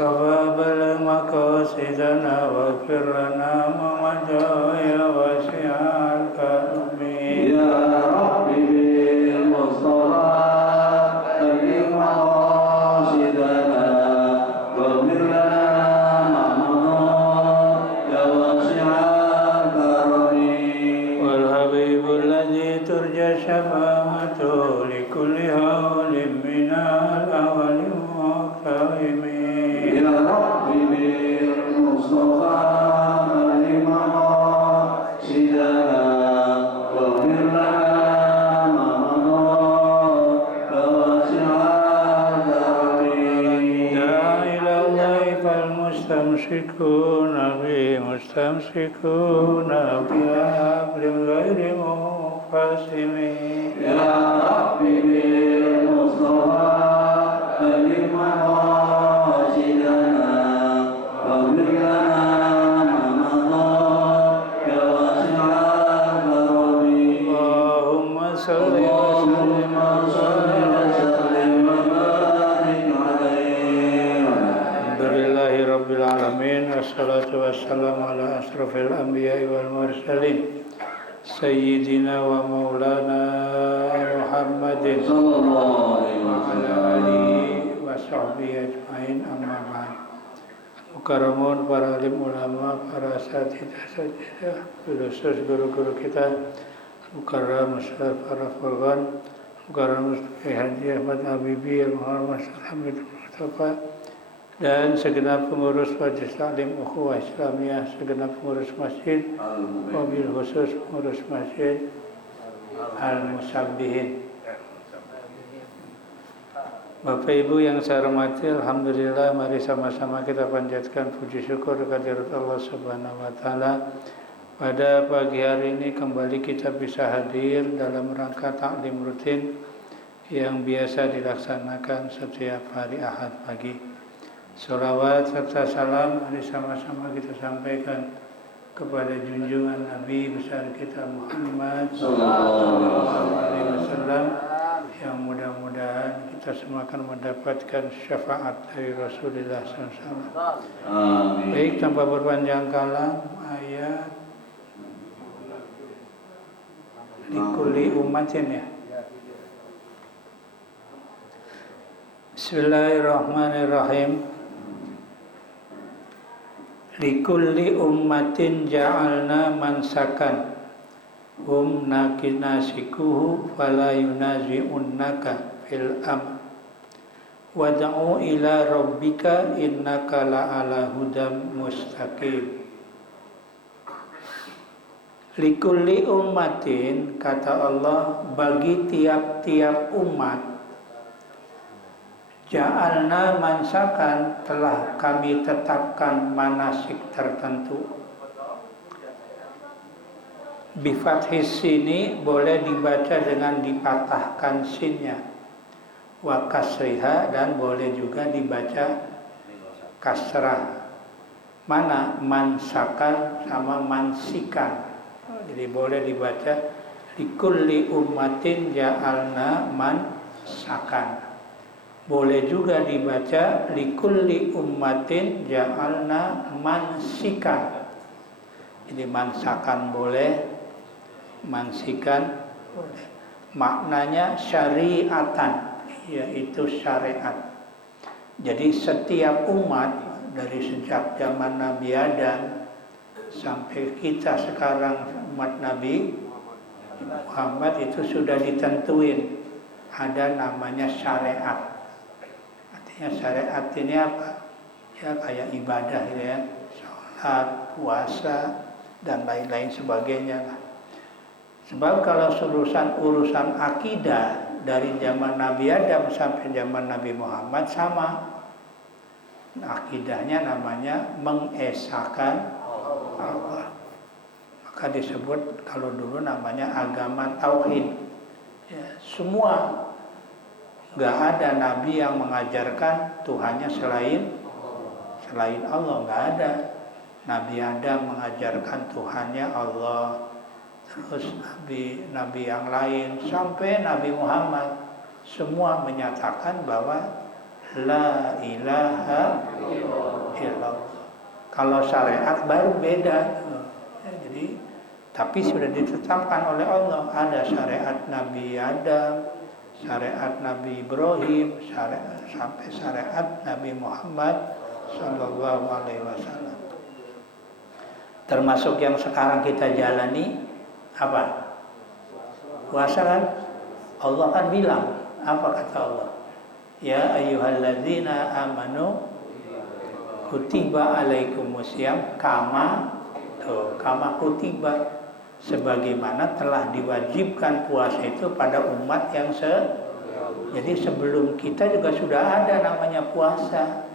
صواب المقاصدنا واغفر لنا ما مضى يا واسع الكرم يا رب بالمصطفى بلغ مقاصدنا واغفر لنا ما مضى يا واسع الكرم والحبيب الذي ترجى شفاعته لكل هول من الأول مقتحم يا رب بالمصطفى بلغ مقاصدنا واغفر لنا ما مضى يا واسع الكرم يا إلى الله فالمستمسكون به مستمسكون بحبل غير منقسم يا رب بالمصطفى بلغ مقاصدنا واغفر لنا ما مضى يا واسع الكرم اللهم صل اللهم صل وسلم وسلم وبارك عليه الحمد لله رب العالمين والصلاة والسلام على أشرف الأنبياء والمرسلين سيدنا ومولانا محمد صلى الله عليه وعلى وسلم آله وصحbihi ajmain amma ba'd. Mukarramun para alim ulama, para asatidzah, khusus guru-guru kita, mukarram Ustaz para Furqan, mukarram Ustaz Haji Ahmad Habibi, Muhammad Hamid Mustafa, dan segenap pengurus Majelis Taklim Ukhuwah Islamiyah, segenap pengurus masjid, wabil khusus pengurus masjid Al-Musabbihin. Bapak Ibu yang saya hormati, alhamdulillah, mari sama-sama kita panjatkan puji syukur kehadirat Allah Subhanahu wa taala. Pada pagi hari ini kembali kita bisa hadir dalam rangka taklim rutin yang biasa dilaksanakan setiap hari Ahad pagi. Sholawat serta salam mari sama-sama kita sampaikan kepada junjungan Nabi besar kita Muhammad sallallahu alaihi wasallam, yang mudah-mudahan kita semua akan mendapatkan syafaat dari Rasulullah SAW. Amin. Baik, tanpa berpanjang kalam, ayat likulli ummatin ya. Bismillahirrahmanirrahim. Likulli ummatin ja'alna mansakan hum nakinasikuhu fala yunazi'unnaka fil amr wad'u ila rabbika innaka la'ala hudam mustaqim. Likulli ummatin, kata Allah, bagi tiap-tiap umat, ja'alna mansakan, telah kami tetapkan manasik tertentu. Bifathis sini boleh dibaca dengan dipatahkan sinnya, wa kasriha, dan boleh juga dibaca kasrah. Mana mansakan sama mansikan, jadi boleh dibaca likulli ummatin ja'alna mansakan. Boleh juga dibaca likulli ummatin ja'alna mansikan. Jadi mansakan boleh, mansikan boleh. Maknanya syariatan, yaitu syariat. Jadi setiap umat dari sejak zaman Nabi Adam sampai kita sekarang umat Nabi Muhammad itu sudah ditentuin ada namanya syariat. Syariat ini apa? Ya kayak ibadah ya, sholat, puasa, dan lain-lain sebagainya lah. Sebab kalau urusan akidah dari zaman Nabi Adam sampai zaman Nabi Muhammad sama. Akidahnya namanya mengesahkan Allah. Maka disebut kalau dulu namanya agama tauhid. Ya, semua. Gak ada nabi yang mengajarkan Tuhannya selain Allah, gak ada. Nabi Adam mengajarkan Tuhannya Allah, terus nabi yang lain sampai Nabi Muhammad semua menyatakan bahwa la ilaha illallah. Kalau syariat baru beda. Ya, jadi tapi sudah ditetapkan oleh Allah. Ada syariat Nabi Adam, syariat Nabi Ibrahim, sampai syariat Nabi Muhammad Sallallahu Alaihi Wasallam. Termasuk yang sekarang kita jalani apa? Puasa kan? Allah kan bilang, apa kata Allah? Ya ayyuhalladzina amanu kutiba alaikumusiyam kama kutiba, sebagaimana telah diwajibkan puasa itu pada umat yang jadi sebelum kita juga sudah ada namanya puasa,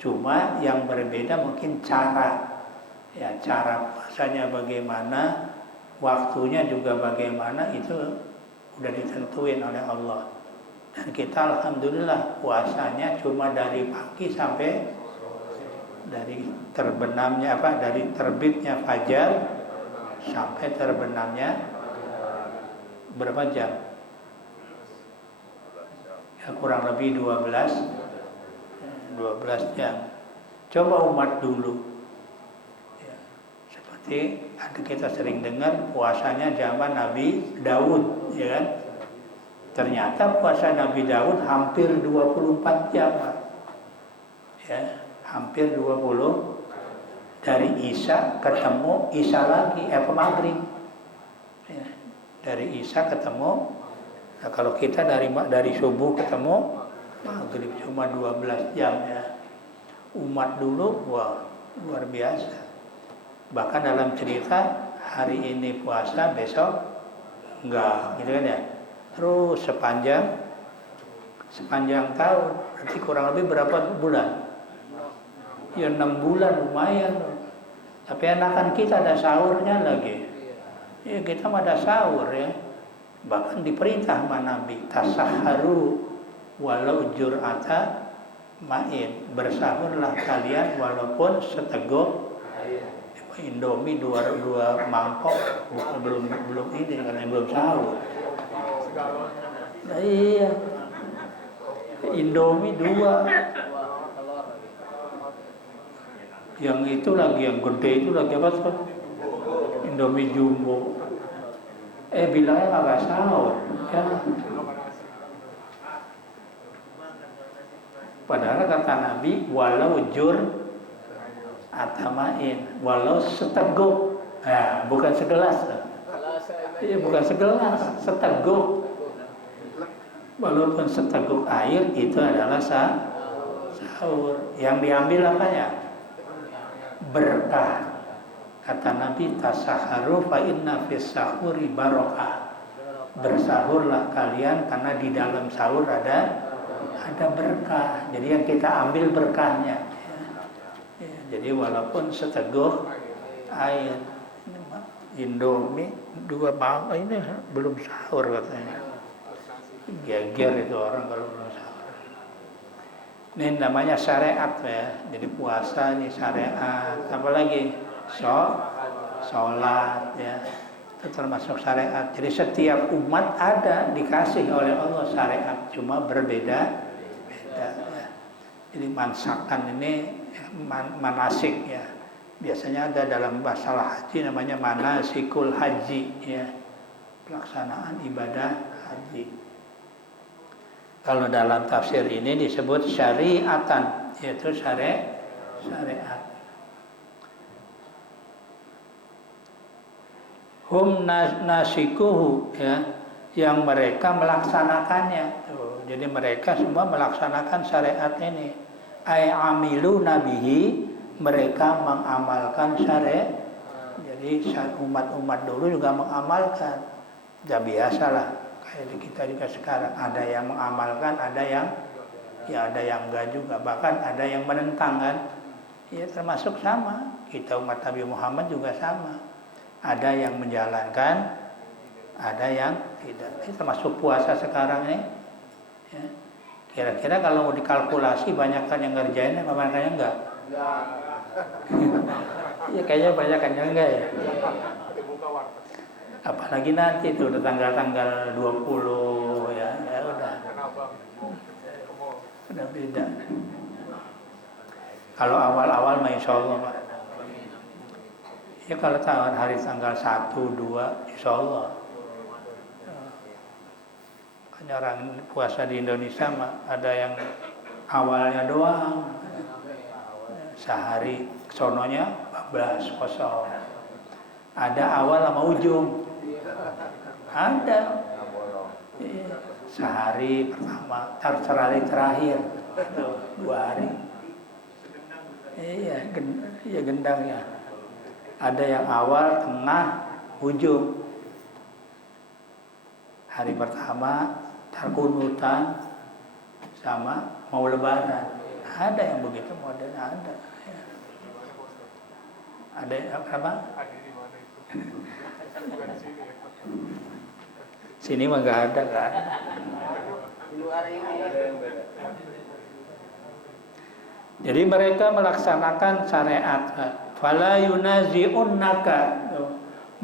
cuma yang berbeda mungkin cara puasanya bagaimana, waktunya juga bagaimana, itu udah ditentuin oleh Allah. Dan kita alhamdulillah puasanya cuma dari pagi sampai dari terbitnya fajar sampai terbenamnya berapa jam? Ya kurang lebih 12 jam. Coba umat dulu. Ya, seperti kita sering dengar puasanya zaman Nabi Daud, ya kan? Ternyata puasa Nabi Daud hampir 24 jam. Ya, hampir 20. Dari Isya ketemu Isya lagi, maghrib. Ya, dari Isya ketemu. Nah, kalau kita dari subuh ketemu maghrib cuma 12 jam ya. Umat dulu wah luar biasa. Bahkan dalam cerita hari ini puasa, besok enggak, gitu kan ya. Terus sepanjang tahun, berarti kurang lebih berapa bulan? Ya 6 bulan lumayan. Tapi enakan kita ada sahurnya lagi. Ya kita mah ada sahur ya. Bahkan diperintah sama Nabi, tasahharu walau jur'ata ma'in. Bersahurlah kalian walaupun seteguk Indomie dua mangkok. Belum ini karena belum sahur. Nah, iya. Indomie 2. Yang itu lagi, yang gede itu lagi apa tuh? Indomie jumbo. Bilangnya agak sahur ya. Padahal kata Nabi walau jur atamain, walau seteguk. Nah, bukan segelas. Iya, bukan segelas, seteguk. Walaupun seteguk air itu adalah sahur. Yang diambil apanya? Berkah. Kata Nabi, tasaharu fa inna fis sahuri barokah. Bersahurlah kalian karena di dalam sahur ada berkah. Jadi yang kita ambil berkahnya. Ya, jadi walaupun seteguk air, Indomie 2 mangkok ini belum sahur katanya. Geger itu orang kalau belum sahur. Ini namanya syariat ya. Jadi puasa ini syariat. Apalagi sholat ya, itu termasuk syariat. Jadi setiap umat ada dikasih oleh Allah syariat, cuma berbeda ya. Jadi mansakan ini manasik ya, biasanya ada dalam masalah haji namanya manasikul haji ya, pelaksanaan ibadah haji. Kalau dalam tafsir ini disebut syariatan, yaitu syariat. Hum nasikuhu ya, yang mereka melaksanakannya. Tuh, jadi mereka semua melaksanakan syariat ini. Ai amilu nabihi, mereka mengamalkan syariat. Jadi umat-umat dulu juga mengamalkan. Ya biasalah, kayak kita juga sekarang ada yang mengamalkan, ada yang enggak juga, bahkan ada yang menentang kan. Ya termasuk sama. Kita umat Nabi Muhammad juga sama. Ada yang menjalankan, ada yang tidak. Ini termasuk puasa sekarang ini. Ya. Kira-kira kalau mau dikalkulasi banyakkan yang ngerjain apa banyakkan yang enggak? Ya kayaknya banyakkan yang enggak ya. Apalagi nanti tuh tanggal 20 ya udah. Ada beda. Kalau awal-awal mah insya Allah Pak. Ya kalau hari tanggal 1, 2 insya Allah. Kan orang puasa di Indonesia mah ada yang awalnya doang. Sehari sononya 14 kosong. Ada awal sama ujung. Ada. Sehari pertama, sehari terakhir, 2 hari. Iya, gendangnya. Ada yang awal, tengah, ujung. Hari pertama, kunutan, sama mau lebaran. Ada yang begitu modelnya, ada. Ada apa? Sini mah nggak ada kan? Jadi mereka melaksanakan syariat. Fala yunazi'unnaka.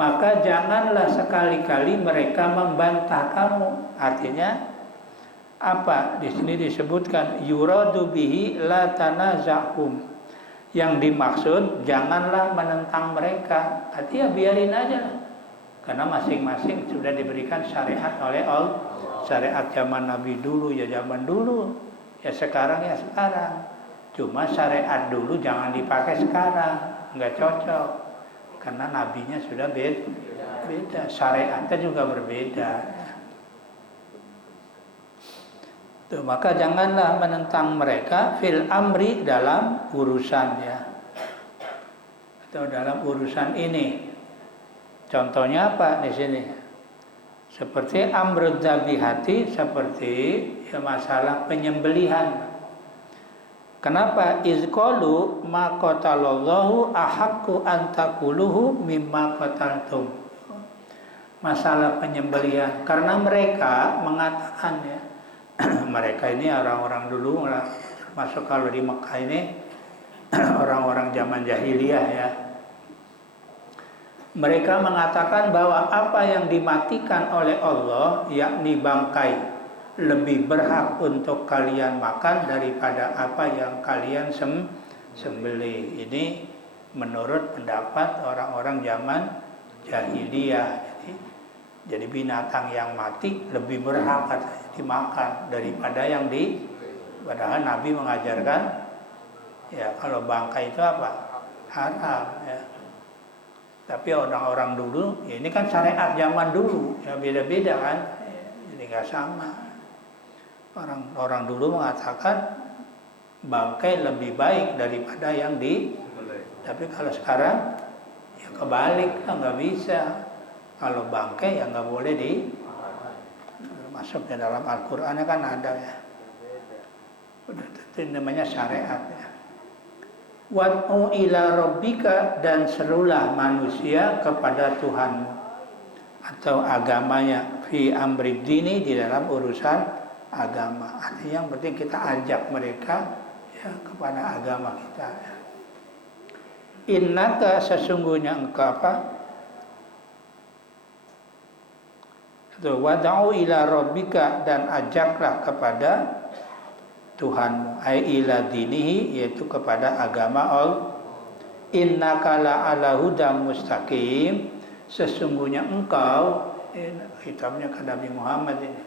Maka janganlah sekali-kali mereka membantah kamu. Artinya apa? Di sini disebutkan yuradu bihi la tanazahum. Yang dimaksud janganlah menentang mereka. Artinya biarin aja lah. Karena masing-masing sudah diberikan syariat oleh Allah. Syariat zaman Nabi dulu ya zaman dulu, ya sekarang ya sekarang. Cuma syariat dulu jangan dipakai sekarang, nggak cocok. Karena nabinya sudah beda, syariatnya juga berbeda. Tuh, maka janganlah menentang mereka fil amri dalam urusannya atau dalam urusan ini. Contohnya apa di sini? Seperti amrud dzabihati, seperti ya masalah penyembelihan. Kenapa? Izqalu ma qatalallahu ahaqqu an taquluhu mimma qataltum. Masalah penyembelihan karena mereka mengatakan ya mereka ini orang-orang dulu masuk kalau di Mekah ini orang-orang zaman jahiliyah ya. Mereka mengatakan bahwa apa yang dimatikan oleh Allah yakni bangkai lebih berhak untuk kalian makan daripada apa yang kalian sembelih. Ini menurut pendapat orang-orang zaman jahiliyah. Jadi binatang yang mati lebih berhak dimakan daripada yang padahal Nabi mengajarkan ya kalau bangkai itu apa? Haram ya. Tapi orang-orang dulu, ya ini kan syariat zaman dulu, ya beda-beda kan, jadi nggak sama. Orang dulu mengatakan bangkai lebih baik daripada yang tapi kalau sekarang ya kebalik, nggak bisa. Kalau bangkai ya nggak boleh masuk di dalam Al-Quran kan ada ya. Itu namanya syariat ya. Wad'u ila rabbika, dan serulah manusia kepada Tuhanmu atau agamanya fi amri dini, di dalam urusan agama. Artinya yang penting kita ajak mereka ya kepada agama kita ya. Innaka, sesungguhnya engkau apa? Wad'u ila rabbika, dan ajaklah kepada Tuhanmu, ai ila dinihi, yaitu kepada agama Allah. Innaka la ala hudam mustaqim, sesungguhnya engkau, hitamnya ke Nabi Muhammad ini,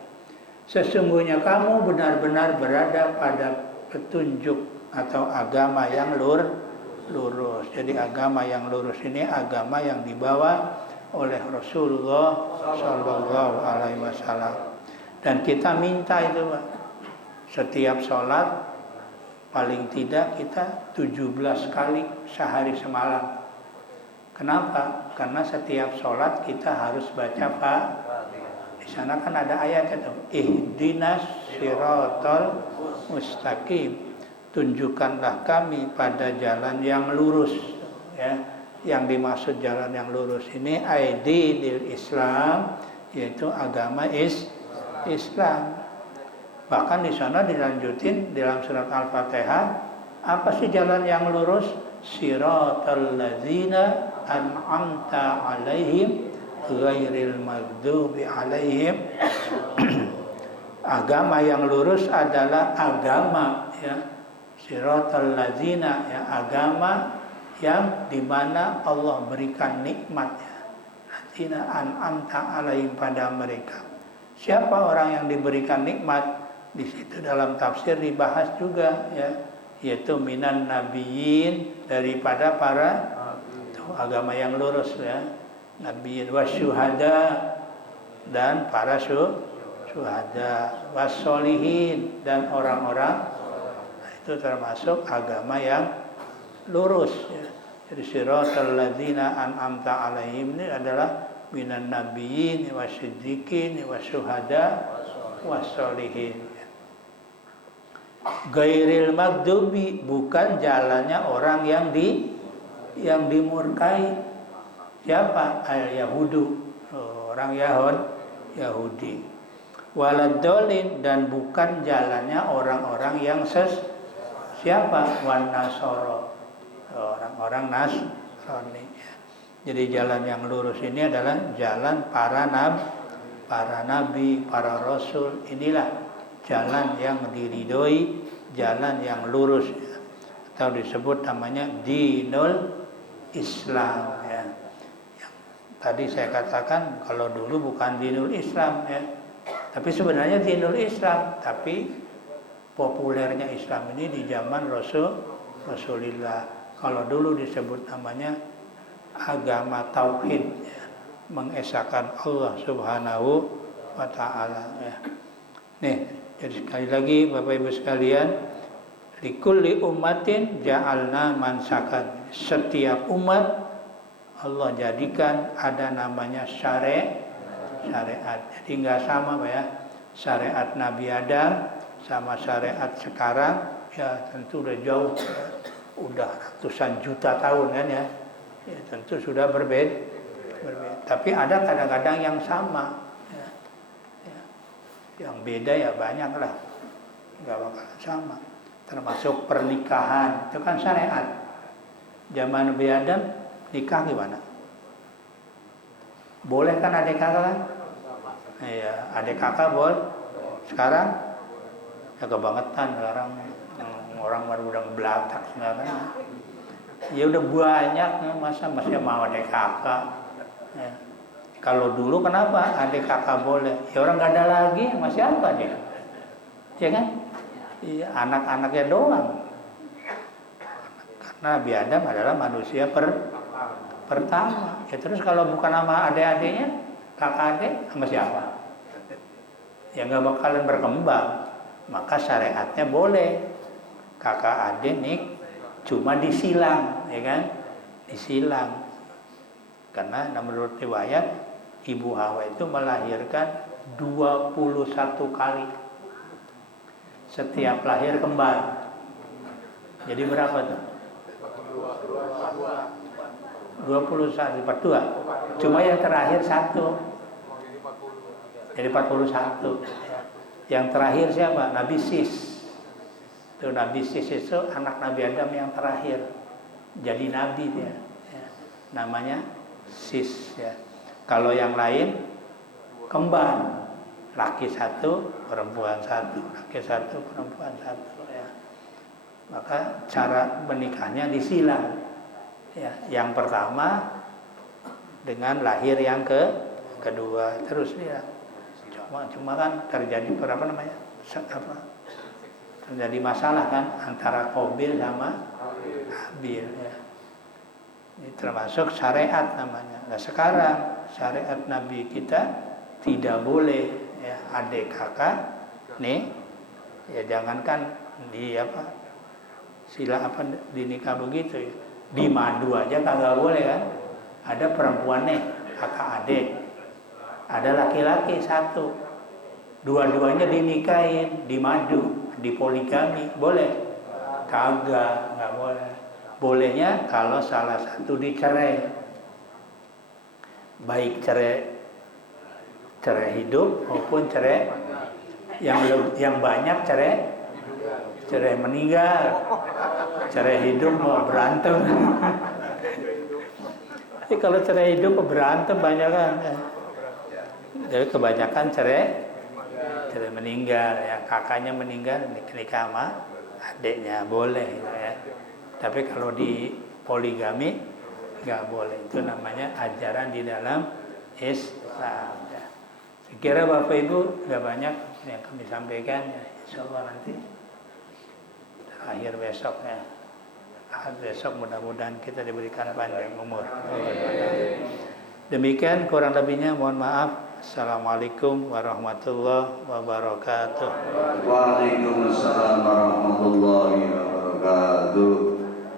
sesungguhnya kamu benar-benar berada pada petunjuk atau agama yang lurus. Jadi agama yang lurus ini agama yang dibawa oleh Rasulullah Sallallahu Alaihi Wasallam. Dan kita minta itu Pak, setiap sholat paling tidak kita 17 kali sehari semalam. Kenapa? Karena setiap sholat kita harus baca Pak. Di sana kan ada ayat itu, ihdinas siratal mustaqim, tunjukkanlah kami pada jalan yang lurus. Ya, yang dimaksud jalan yang lurus ini dinil Islam, yaitu agama Islam. Bahkan di sana dilanjutin dalam surat Al-Fatihah, apa sih jalan yang lurus? Siratal ladzina an'amta 'alaihim ghairil maghdubi 'alaihim Agama yang lurus adalah agama ya, siratal ladzina ya, agama yang dimana Allah berikan nikmat ya, ladzina an'amta alaihim pada mereka. Siapa orang yang diberikan nikmat? Di situ dalam tafsir dibahas juga ya, yaitu minan nabiyyin, daripada para agama yang lurus ya, nabiyyin wasyuhada, dan para syuhada, wassolihin, dan orang-orang. Nah, itu termasuk agama yang lurus ya. Jadi siratal ladzina an'amta alaihim ini adalah minan nabiyyin wasiddiqin wasyuhada wassolihin. Gairil maghdubi, bukan jalannya orang yang dimurkai. Siapa? Al-Yahudu, orang Yahudi. Waladolin, dan bukan jalannya orang-orang yang siapa? Wan Nasoro, orang-orang Nasrani. Jadi jalan yang lurus ini adalah jalan para nabi, para rasul. Inilah jalan yang diridhoi, jalan yang lurus ya. Atau disebut namanya dinul Islam ya. Yang tadi saya katakan kalau dulu bukan dinul Islam ya, tapi sebenarnya dinul Islam, tapi populernya Islam ini di zaman Rasulullah. Kalau dulu disebut namanya agama tauhid ya, mengesahkan Allah Subhanahu wa taala ya. Nih, jadi sekali lagi Bapak Ibu sekalian, likulli ummatin ja'alna mansakan. Setiap umat Allah jadikan ada namanya syariat. Jadi enggak sama Pak ya. Syariat Nabi Adam sama syariat sekarang ya tentu udah jauh ya. Udah ratusan juta tahun kan ya. Ya tentu sudah berbeda. Tapi ada kadang-kadang yang sama. Yang beda ya banyak lah, nggak bakal sama. Termasuk pernikahan, itu kan syariat. Zaman Nabi Adam nikah gimana? Boleh kan adik kakak kan? Iya, adik kakak boleh. Sekarang ya kebangetan sekarang, orang baru udah belatak sekarang. Ya udah banyak, masa masih mau adik kakak. Ya. Kalau dulu kenapa adik kakak boleh? Ya orang nggak ada lagi, masih apa dia? Ya kan? Iya, anak-anaknya doang. Karena Nabi Adam adalah manusia pertama. Ya terus kalau bukan sama adik-adiknya, kakak adik sama siapa? Ya nggak bakalan berkembang. Maka syariatnya boleh kakak adik nih cuma disilang, ya kan? Disilang. Karena menurut riwayat Ibu Hawa itu melahirkan 21 kali. Setiap lahir kembar. Jadi berapa tuh? 21, 42. Cuma yang terakhir satu. Jadi 41. Yang terakhir siapa? Nabi Sis. Itu Nabi Sis itu anak Nabi Adam yang terakhir. Jadi nabi dia. Ya. Namanya Sis ya. Kalau yang lain kembar, laki satu, perempuan satu, laki satu, perempuan satu ya. Maka cara menikahnya disilang. Ya, yang pertama dengan lahir yang kedua, terus ya. Cuma kan terjadi terjadi masalah kan antara Qabil sama Habil ya. Ini termasuk syariat namanya. Nah sekarang syariat Nabi kita tidak boleh ya adik kakak nih ya jangankan di dinikah begitu ya. Di madu aja kagak boleh kan. Ada perempuan nih kakak adik, ada laki-laki satu, dua-duanya dinikahin di madu, di poligami boleh? Kagak, nggak boleh. Bolehnya kalau salah satu dicerai, baik cerai hidup maupun cerai yang banyak cerai meninggal, cerai hidup mau berantem. Jadi kalau cerai hidup berantem banyak kan. Jadi kebanyakan cerai tidak meninggal, ya kakaknya meninggal nikah sama adiknya boleh gitu ya. Tapi kalau di poligami nggak boleh. Itu namanya ajaran di dalam Islam. Ya. Saya kira Bapak Ibu nggak banyak yang kami sampaikan. Ya. Insya Allah nanti akhir besok ya. Besok mudah-mudahan kita diberikan panjang umur. Demikian kurang lebihnya mohon maaf. Assalamualaikum warahmatullahi wabarakatuh. Waalaikumsalam warahmatullahi wabarakatuh.